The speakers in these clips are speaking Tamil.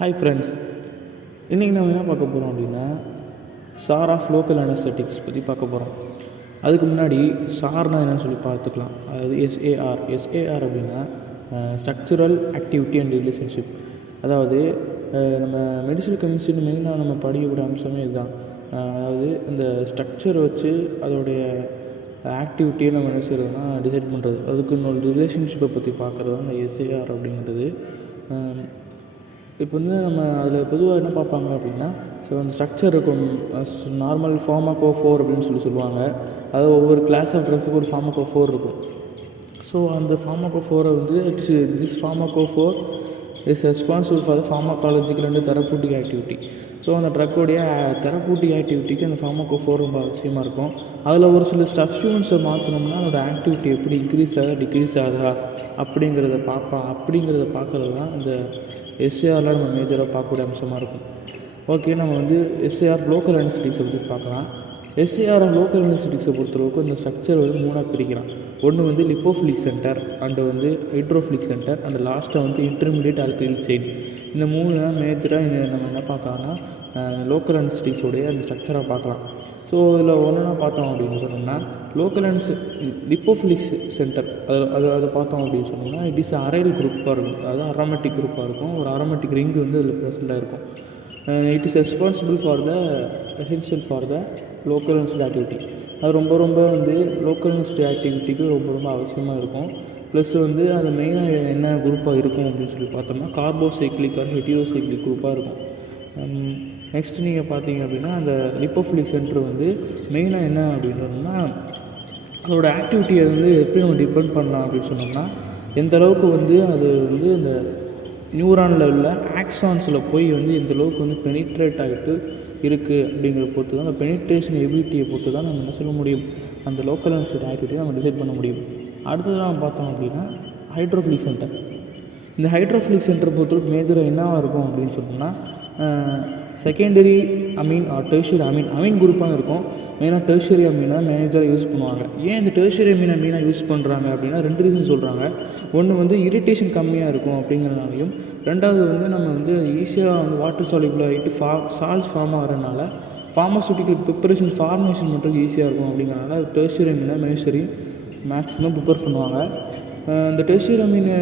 ஹாய் ஃப்ரெண்ட்ஸ், இன்றைக்கி நம்ம என்ன பார்க்க போகிறோம் அப்படின்னா சார் ஆஃப் லோக்கல் அனஸ்தட்டிக்ஸ் பற்றி பார்க்க போகிறோம். அதுக்கு முன்னாடி சார்னா என்னென்னு சொல்லி பார்த்துக்கலாம். அதாவது எஸ்ஏஆர் அப்படின்னா ஸ்ட்ரக்சுரல் ஆக்டிவிட்டி அண்ட் ரிலேஷன்ஷிப். அதாவது நம்ம மெடிசல் கெமிஸ்ட்ரின்னு மெயினாக நம்ம படிக்கக்கூடிய அம்சமே இதுதான். அதாவது இந்த ஸ்ட்ரக்சரை வச்சு அதோடைய ஆக்டிவிட்டியை நம்ம என்ன செய்கிறதுனா டிசைட் பண்ணுறது. அதுக்கு இன்னொரு ரிலேஷன்ஷிப்பை பற்றி பார்க்குறது தான் இந்த எஸ்ஏஆர் அப்படிங்கிறது. இப்போ வந்து நம்ம அதில் பொதுவாக என்ன பார்ப்பாங்க அப்படின்னா, ஸோ அந்த ஸ்ட்ரக்சர் இருக்கும். நார்மல் ஃபார்மகோஃபோர் அப்படின்னு சொல்லுவாங்க. அதாவது ஒவ்வொரு கிளாஸ் ஆஃப் ட்ரக்ஸுக்கு ஒரு ஃபார்மகோஃபோர் இருக்கும். ஸோ அந்த ஃபார்மகோஃபோரை வந்து this pharmacophore is responsible for the pharmacological and therapeutic activity. So அந்த ட்ரக்கோடைய தெரப்பூட்டிக் ஆக்டிவிட்டிக்கு அந்த ஃபார்மகோஃபோர் ரொம்ப அவசியமாக இருக்கும். அதில் ஒரு சில சப்ஸ்டியூன்ஸை மாற்றினோம்னா அதோட ஆக்டிவிட்டி எப்படி இன்க்ரீஸ் ஆகுதா டிக்ரீஸ் ஆகுதா அப்படிங்கிறத பார்க்குறது தான் இந்த எஸ்ஏஆரில் நம்ம மேஜராக பார்க்கக்கூடிய அம்சமாக இருக்கும். ஓகே, நம்ம வந்து எஸ்ஏஆர் லோக்கல் அனஸ்தட்டிக்ஸை பற்றி பார்க்கலாம். எஸ்ஏஆர் லோக்கல் அனஸ்தட்டிக்ஸை பொறுத்தளவுக்கு இந்த ஸ்ட்ரக்சர் வந்து 3ஆக பிரிக்கலாம். ஒன்று வந்து லிப்போஃபிலிக் சென்டர், அண்டு வந்து ஹைட்ரோஃபிலிக் சென்டர், அண்டு லாஸ்ட்டாக வந்து இன்டர்மீடியட் ஆல்கைல் செயின். இந்த 3 தான் மேஜராக நம்ம என்ன பார்க்கலாம்னா லோக்கல் அனஸ்தட்டிக்ஸோடைய அந்த ஸ்ட்ரக்சராக பார்க்கலாம். ஸோ இதில் ஒன்றுனா பார்த்தோம் அப்படின்னு சொன்னோம்னா லோக்கல் லிப்போஃபிலிக் சென்டர் அதை பார்த்தோம் அப்படின்னு சொன்னோம்னா இட் இஸ் அரைல் குரூப்பாக இருக்கும். அதாவது அரோமேட்டிக் குரூப்பாக இருக்கும். ஒரு அரோமேட்டிக் ரிங்கு வந்து அதில் ப்ரெசென்ட்டாக இருக்கும். It is responsible for the essential for the local anaesthetic activity. அது ரொம்ப வந்து லோக்கல் அனஸ்தட்டிக் ஆக்டிவிட்டிக்கு ரொம்ப அவசியமாக இருக்கும். ப்ளஸ் வந்து அது மெயினாக என்ன குரூப்பாக இருக்கும் அப்படின்னு சொல்லி பார்த்தோம்னா கார்போசைக்ளிக் ஆர் ஹெட்டிரோசைக்ளிக் குரூப்பாக இருக்கும். நெக்ஸ்ட்டு நீங்கள் பார்த்தீங்க அப்படின்னா அந்த லிப்போஃபிலிக் சென்டர் வந்து மெயினாக என்ன அப்படின்னா அதோட ஆக்டிவிட்டியை வந்து எப்படி நம்ம டிபெண்ட் பண்ணலாம் அப்படின்னு சொன்னோம்னா எந்த அளவுக்கு வந்து அது வந்து இந்த நியூரானில் உள்ள ஆக்சான்ஸில் போய் வந்து எந்த அளவுக்கு வந்து பெனிட்ரேட் ஆகிட்டு இருக்குது அப்படிங்கிற பொறுத்து தான் அந்த பெனிட்ரேஷன் எபிலிட்டியை பொறுத்து தான் நம்ம என்ன சொல்ல முடியும், அந்த லோக்கல் அனஸ்தட்டிக் ஆக்டிவிட்டியை நம்ம டிசைட் பண்ண முடியும். அடுத்தது நம்ம பார்த்தோம் அப்படின்னா ஹைட்ரோஃபிலிக் சென்டர். இந்த ஹைட்ரோஃபிலிக் சென்டர் பொறுத்தவரைக்கும் மேஜராக என்னவாக இருக்கும் அப்படின்னு சொன்னோம்னா secondary amine or tertiary amine குரூப்பாக இருக்கும். மெயினாக டெர்ஷியரி அமீனை மேஜராக யூஸ் பண்ணுவாங்க. ஏன் இந்த டெர்ஷியரி அமீனை மெயினாக யூஸ் பண்ணுறாங்க அப்படின்னா 2 ரீசன் சொல்கிறாங்க. ஒன்று வந்து இரிட்டேஷன் கம்மியாக இருக்கும் அப்படிங்கிறனாலையும், ரெண்டாவது வந்து நம்ம வந்து ஈஸியாக வந்து வாட்டர் சால்யூபிள் ஆகிட்டு சால்ஸ் ஃபார்ம் ஆகிறதுனால ஃபார்மசூட்டிக்கல் ப்ரிப்பரேஷன் ஃபார்மேஷன் பண்ணுறதுக்கு ஈஸியாக இருக்கும் அப்படிங்கிறனால டெர்ஷியரி அமீனை மேக்ஸிமம் ப்ரிப்பேர் பண்ணுவாங்க. இந்த டெர்ஷியரி அமீன்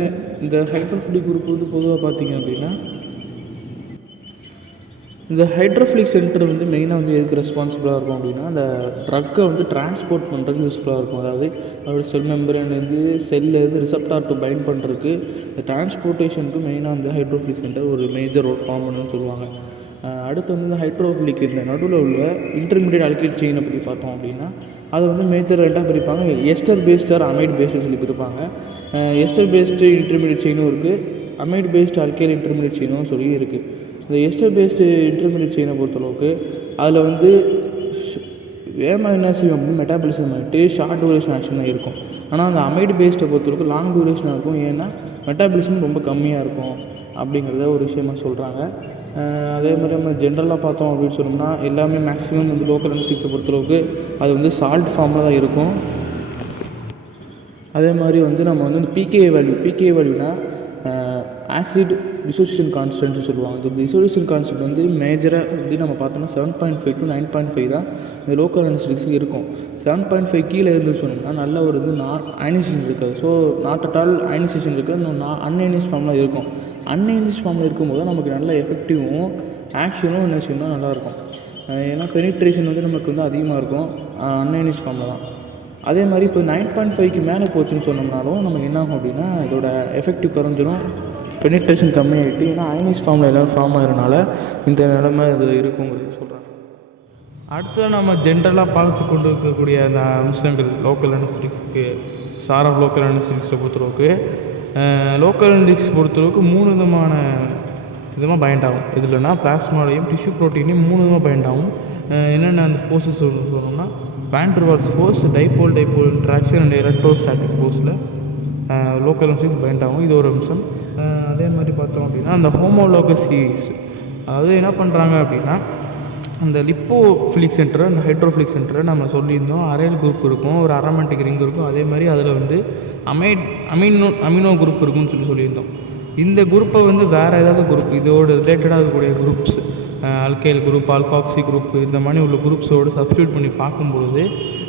இந்த ஹைட்ரோஃபிலிக் குரூப் வந்து பொதுவாக பார்த்திங்க அப்படின்னா இந்த ஹைட்ரோஃபிலிக் சென்டர் வந்து மெயினாக வந்து எதுக்கு ரெஸ்பான்சிபிளாக இருக்கும் அப்படின்னா அந்த ட்ரக்கை வந்து டிரான்ஸ்போர்ட் பண்ணுறதுக்கு யூஸ்ஃபுல்லாக இருக்கும். அதாவது அதோட செல் மெம்பரேன்லேருந்து செல்லேருந்து ரிசப்டார் டு பைண்ட் பண்ணுறதுக்கு இந்த டிரான்ஸ்போர்ட்டேஷனுக்கு மெயினாக அந்த ஹைட்ரோஃபிலிக் சென்டர் ஒரு மேஜர் ரோல் ஃபார்ம் பண்ணுன்னு சொல்லுவாங்க. அடுத்து வந்து இந்த ஹைட்ரோஃபிலிக் இந்த நடுவில் உள்ள இன்டர்மீடியட் ஆல்கைல் செயினை பற்றி பார்த்தோம் அப்படின்னா அதை வந்து மேஜர் 2ஆக பிரிப்பாங்க. Ester based or amide based சொல்லி பிரிப்பாங்க. எஸ்டர் பேஸ்டு இன்டர்மீடியட் செயினும் இருக்குது, அமைட் பேஸ்டு ஆல்கைல் இன்டர்மீடியட் செயினும் சொல்லி இருக்குது. இந்த எஸ்டர் பேஸ்டு இன்டர்மீடியட் செயினை பொறுத்தளவுக்கு அதில் வந்து வேகமாக என்ன செய்யும் அப்படின்னு மெட்டாபாலிசம் ஆகிட்டு ஷார்ட் டூரேஷன் ஆக்ஷன் தான் இருக்கும். ஆனால் அந்த அமைட் பேஸ்டை பொறுத்தளவுக்கு லாங் டூரேஷனாக இருக்கும். ஏன்னா மெட்டாபாலிசம் ரொம்ப கம்மியாக இருக்கும் அப்படிங்கிறத ஒரு விஷயமாக சொல்கிறாங்க. அதே மாதிரி நம்ம ஜென்ரலாக பார்த்தோம் அப்படின்னு சொன்னோம்னா எல்லாமே மேக்ஸிமம் வந்து லோக்கல் அனஸ்தட்டிக்ஸை பொறுத்தளவுக்கு அது வந்து சால்ட் ஃபார்மில் தான் இருக்கும். அதே மாதிரி வந்து நம்ம வந்து இந்த பிகே வேல்யூனா ஆசிட் டிசோசியேஷன் கான்ஸ்டன்ட்னு சொல்லுவாங்க. இந்த டிசோசியேஷன் கான்ஸ்டன்ட் வந்து மேஜராக வந்து நம்ம பார்த்தோம்னா 7.5 to 9.5 தான் இந்த லோக்கல் அனஸ்தட்டிக்ஸுக்கு இருக்கும். 7.5 கீழே இருந்துன்னு சொன்னோம்னா நல்ல ஒரு இது அயனைசேஷன் இருக்காது. So not at all ionisation இருக்குது, இன்னும் அன்அயனைஸ் ஃபார்மில் இருக்கும். அன்அயனைஸ் ஃபார்மில் இருக்கும்போது நமக்கு நல்ல எஃபெக்டிவும் ஆக்ஷனும் என்ன செய்யணும் நல்லாயிருக்கும். ஏன்னா பெனிட்ரேஷன் வந்து நமக்கு வந்து அதிகமாக இருக்கும் அன்அயனைஸ் ஃபார்மில் தான். அதே மாதிரி இப்போ 9.5க்கு மேலே போச்சுன்னு சொன்னோம்னாலும் நமக்கு என்ன ஆகும் அப்படின்னா இதோட எஃபெக்டிவ் குறைஞ்சிடும், பெனிட்ரேஷன் கம்மியாகிட்டு. ஏன்னா அயனைஸ் ஃபார்மில் எல்லோரும் ஃபார்ம் ஆகிறதுனால இந்த நிலைமை இது இருக்குங்கிறது சொல்கிறாங்க. அடுத்து நம்ம ஜென்ரலாக பார்த்து கொண்டு இருக்கக்கூடிய அந்த அம்சங்கள் லோக்கல் அனஸ்தட்டிக்ஸுக்கு சார் ஆஃப் லோக்கல் அனஸ்தட்டிக்ஸில் பொறுத்தளவுக்கு லோக்கல் அனஸ்தட்டிக்ஸ் பொறுத்தளவுக்கு 3 விதமாக பைண்ட் ஆகும். இதுலனா பிளாஸ்மாலையும் டிஷ்யூ ப்ரோட்டீனையும் 3 விதமாக பைண்ட் ஆகும். என்னென்ன அந்த ஃபோர்ஸஸ் சொல்லணும்னா van der Waals force, dipole interaction and electrostatic ஃபோர்ஸில் லோக்கல் அனஸ்தட்டிக்ஸ் பைண்ட் ஆகும். இது ஒரு அம்சம். அதே மாதிரி பார்த்தோம் அப்படின்னா அந்த ஹோமோலோகஸ் சீரீஸ், அதாவது என்ன பண்ணுறாங்க அப்படின்னா அந்த லிப்போஃபிலிக் சென்டர் அந்த ஹைட்ரோஃபிலிக் சென்டரை நம்ம சொல்லியிருந்தோம். அரைல் குரூப் இருக்கும், ஒரு அரோமேட்டிக் ரிங் இருக்கும். அதே மாதிரி அதில் வந்து அமினோ குரூப் இருக்குன்னு சொல்லியிருந்தோம். இந்த குரூப்பை வந்து வேறு ஏதாவது குரூப் இதோடு ரிலேட்டடாக இருக்கக்கூடிய groups alkyl group, alkoxy group இந்த மாதிரி உள்ள குரூப்ஸோடு சப்ஸ்டியூட் பண்ணி பார்க்கும்பொழுது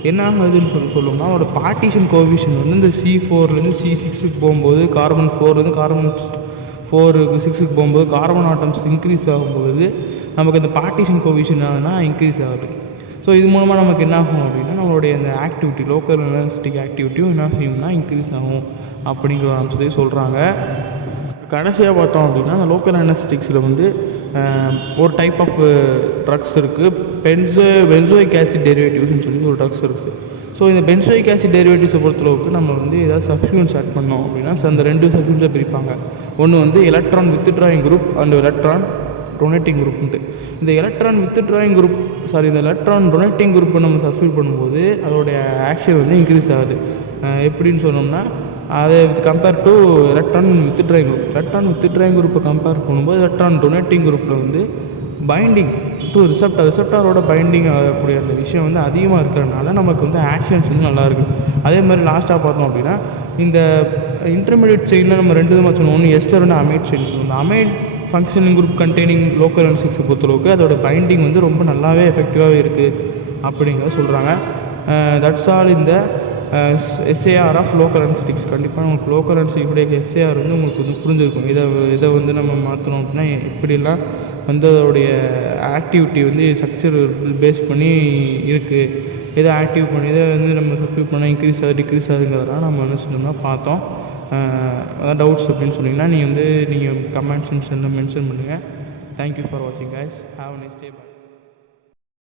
என்ன ஆகுதுன்னு சொல்லணும்னா அதோட பார்ட்டிஷன் கோஎஃபிஷியன்ட் வந்து இந்த C4லேருந்து C6க்கு போகும்போது கார்பன் 4லேருந்து கார்பன் 4க்கு 6க்கு போகும்போது கார்பன் ஆட்டம்ஸ் இன்க்ரீஸ் ஆகும்போது நமக்கு அந்த பார்ட்டிஷன் கோஎஃபிஷியன்ட் ஆகுதுன்னா இன்க்ரீஸ் ஆகுது. ஸோ இது மூலமாக நமக்கு என்ன ஆகும் அப்படின்னா நம்மளுடைய அந்த ஆக்டிவிட்டி லோக்கல் அனஸ்டிக் ஆக்டிவிட்டியும் என்ன செய்யும்னா இன்க்ரீஸ் ஆகும் அப்படிங்கிற அம்சத்தையும் சொல்கிறாங்க. கடைசியாக பார்த்தோம் அப்படின்னா அந்த லோக்கல் அனஸ்டிக்ஸில் வந்து ஒரு டைப் ஆஃப் ட்ரக்ஸ் இருக்குது, பென்சோயிக் ஆசிட் டெரிவேட்டிவ்ஸ்னு சொல்லி ஒரு ட்ரக்ஸ் இருக்குது. ஸோ இந்த பென்சோயிக் ஆசிட் டெரிவேட்டிவ்ஸை பொறுத்தளவுக்கு நம்ம வந்து ஏதாவது சப்ஸ்டியூன்ஸ் ஆட் பண்ணோம் அப்படின்னா அந்த 2 சப்ஸ்டியூன்ஸை பிரிப்பாங்க. ஒன்று வந்து electron withdrawing group and electron donating குரூப்ன்ட்டு. இந்த எலக்ட்ரான் டொனேட்டிங் குரூப்பை நம்ம சப்ஸ்டியூட் பண்ணும்போது அதோடைய ஆக்ஷன் வந்து இன்க்ரீஸ் ஆகுது. எப்படின்னு சொன்னோம்னா அதை கம்பேர் டு எலக்ட்ரான் வித்ட்ராயிங் குரூப்பை கம்பேர் பண்ணும்போது எலக்ட்ரான் டொனேட்டிங் குரூப்பில் வந்து பைண்டிங் டு ரிசப்டாரோட பைண்டிங் ஆகக்கூடிய அந்த விஷயம் வந்து அதிகமாக இருக்கிறதுனால நமக்கு வந்து ஆக்ஷன்ஸ் வந்து நல்லாயிருக்கு. அதே மாதிரி லாஸ்ட்டாக பார்த்தோம் அப்படின்னா இந்த இன்டர்மீடியட் செயினில் நம்ம 2 விதமாக சொன்னோம். ஒன்று எஸ்டர் வந்து அமைட் செயின் சொல்லுவோம். இந்த amide functioning group containing local அனஸ்டிக்ஸை பொறுத்தளவுக்கு அதோட பைண்டிங் வந்து ரொம்ப நல்லாவே எஃபெக்டிவாகவே இருக்குது அப்படிங்கிறத சொல்கிறாங்க. தட்ஸ் ஆல் இந்த SAR ஆஃப் லோக்கல் அனஸ்டிக்ஸ். கண்டிப்பாக உங்களுக்கு லோக்கல் அனஸ்டிக்ஸுடைய SAR வந்து உங்களுக்கு வந்து புரிஞ்சிருக்கும். இதை வந்து நம்ம மாற்றணும் அப்படின்னா எப்படிலாம் வந்து அதோடைய ஆக்டிவிட்டி வந்து ஸ்ட்ரக்சர் பேஸ் பண்ணி இருக்குது, எதை ஆக்டிவ் பண்ணி இதை வந்து நம்ம சப்ஸ்டியூட் பண்ணால் இன்க்ரீஸ் ஆகுது டிக்ரீஸ் ஆகுதுங்கிறதெல்லாம் நம்ம என்ன சொன்னோம்னா பார்த்தோம். அதான் டவுட்ஸ் அப்படின்னு சொன்னீங்கன்னா நீங்கள் கமெண்ட் செக்ஷனில் மென்ஷன் பண்ணுங்கள். தேங்க்யூ ஃபார் வாட்சிங் guys. Have a nice day.